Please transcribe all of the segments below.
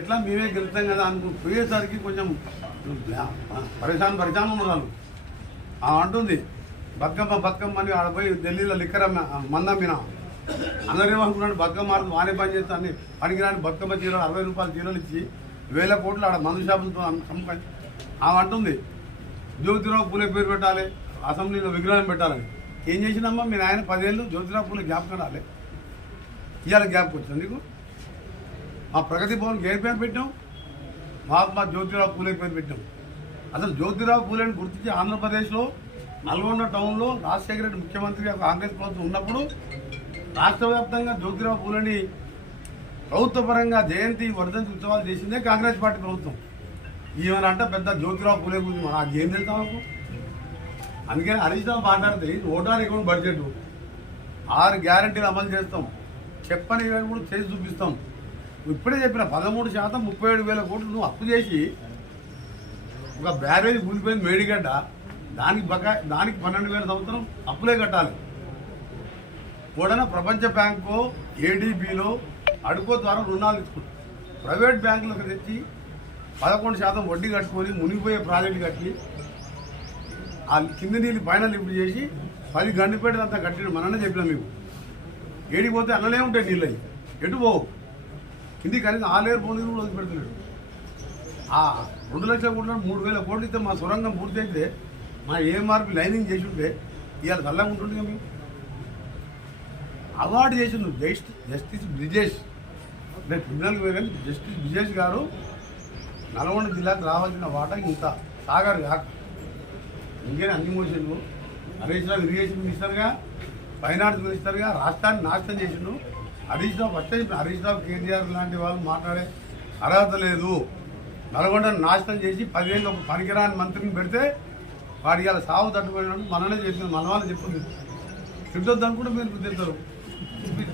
ఎట్లా మేమే గెలుస్తాం కదా అనుకుని పోయేసరికి కొంచెం పరిశాన్ ఉన్నారు. అంటుంది బతుకమ్మ అని ఆడపోయి ఢిల్లీలో లిక్కర మందమ్మినా అందరూ ఏమనుకున్నాడు బతుకమ్మ ఆడుతూ వానే పని చేస్తాను పనికిరాని బతుకమ్మ చీరలు 60 రూపాయల చీరలు ఇచ్చి 1000 కోట్లు ఆడ మందు షాపులతో ఆమె అంటుంది జ్యోతిరావు పూలే పేరు పెట్టాలి, అసెంబ్లీలో విగ్రహం పెట్టాలని. ఏం చేసినమ్మా మీరు ఆయన 10 ఏళ్ళు జ్యోతిరావు పూలే జ్ఞాపకం రాలే, ఇవాళ జ్ఞాపకం వచ్చింది నీకు. మా ప్రగతి భవన్కి ఏ పేరు పెట్టాం? మహాత్మా జ్యోతిరావు పూలే పేరు పెట్టాం. అసలు జ్యోతిరావు పూలేని గుర్తించి ఆంధ్రప్రదేశ్లో నల్గొండ టౌన్లో రాజశేఖర రెడ్డి ముఖ్యమంత్రిగా కాంగ్రెస్ ప్రభుత్వం ఉన్నప్పుడు రాష్ట్ర వ్యాప్తంగా జ్యోతిరావు పూలేని ప్రభుత్వపరంగా జయంతి వర్ధంతి ఉత్సవాలు చేసిందే కాంగ్రెస్ పార్టీ ప్రభుత్వం. ఈమెనంటే పెద్ద జ్యోతిరావు పూలే గురించి నాకు ఏం తెలుసా నాకు. అందుకని హరీష్ రావు మాట్లాడితే ఓటార్ అకౌంట్ బడ్జెట్ 6 గ్యారంటీలు అమలు చేస్తాం, చెప్పని కూడా చేసి చూపిస్తాం. ఇప్పుడే చెప్పిన 13% 37,000 కోట్లు నువ్వు అప్పు చేసి ఒక బ్యారేజ్ కూలిపోయింది మేడిగడ్డ, దానికి 12,000 సంవత్సరం అప్పులే కట్టాలి. కూడా ప్రపంచ బ్యాంకు ఏడీబీలో అడుకో ద్వారా రుణాలు ఇచ్చుకుంటారు. ప్రైవేట్ బ్యాంకులకు తెచ్చి 11% వడ్డీ కట్టుకొని మునిగిపోయే ప్రాజెక్టు కట్టి ఆ కింది నీళ్ళు పైన లిఫ్ట్ చేసి 10 గండిపేటలు అంతా కట్టిన మననే చెప్పినా మీకు. ఏడిపోతే అన్నలే ఉంటాయి నీళ్ళు అవి ఎటు పోవు. కింది కనీసం 6 పోనీ కూడా వదిలిపెడుతున్నాడు. ఆ 2 లక్షల కోట్లు 3,000 కోట్లు ఇస్తే మా సొరంగం పూర్తి అయితే మా ఏఎంఆర్పి లైనింగ్ చేసి ఉంటే ఇవాళ చల్లగా ఉంటుంది కదా. మీకు అవార్డు చేసి నువ్వు జస్టిస్ బ్రిజేష్ అంటే ట్రిబ్యునల్కి వేరే జస్టిస్ బ్రిజేష్ గారు నల్గొండ జిల్లాకు రావాల్సిన వాటా ఇంత సాగర్ కాక ఇంకేనే అన్ని మోసిండు. హరీష్ రావు ఇరిగేషన్ మినిస్టర్గా, ఫైనాన్స్ మినిస్టర్గా రాష్ట్రాన్ని నాశనం చేసిండు. హరీష్ రావు ఫస్ట్ హరీష్ రావు కేటీఆర్ లాంటి వాళ్ళు మాట్లాడే అర్హత లేదు. నల్గొండను నాశనం చేసి 10 ఏళ్ళు ఒక పనికిరాని మంత్రిని పెడితే వాడు ఇవాళ సాగు తట్టుకుపోయినట్టు మననే చెప్పింది, మన వాళ్ళు చెప్పింది. తిట్టొద్దు అనుకుంటే మీరు తిడతారు,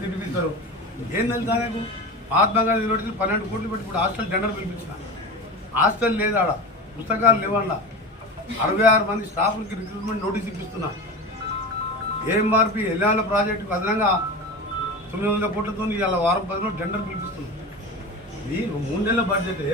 తినిపిస్తారు. ఏం తెలుసా నాకు? మహాత్మా గాంధీ యూనివర్సిటీ 12 కోట్లు పెట్టి ఇప్పుడు హాస్టల్ టెండర్ పిలిపించిన. హాస్టల్ లేదు, ఆడ పుస్తకాలు లేవన్నా. 66 మంది స్టాఫ్కి రిక్రూట్మెంట్ నోటీస్ ఇప్పిస్తున్నా. ఏఎంఆర్పి ఎల్లాల ప్రాజెక్టుకు అదనంగా 900 కోట్లతో ఇవాళ వారం 10 రోజులు టెండర్ పిలిపిస్తున్నాం. ఈ 3 నెలల బడ్జెటే